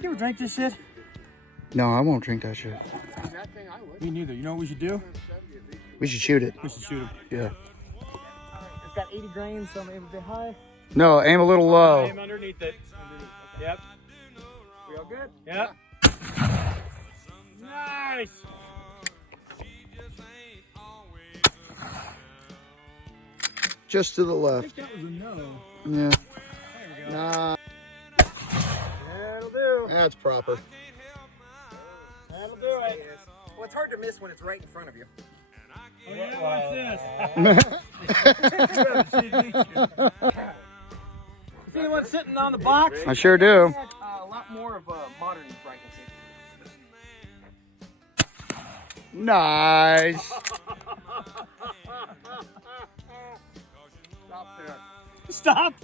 You ever drink this shit? No, I won't drink that shit. Me neither. You know what we should do? We should shoot it. We should shoot him. Yeah. It's got 80 grains, so maybe a bit high. No, aim a little low. Aim underneath it. Yep. We all good? Yep. Nice. Just to the I left. think that was a no. Yeah. There we go. Nah, That'll do. that's proper. That'll do it. Well, it's hard to miss when it's right in front of you. Oh, yeah, watch this. See the one sitting on the box? I sure do. A lot more of a modern Frankenstein. Nice. Stop there. Stop.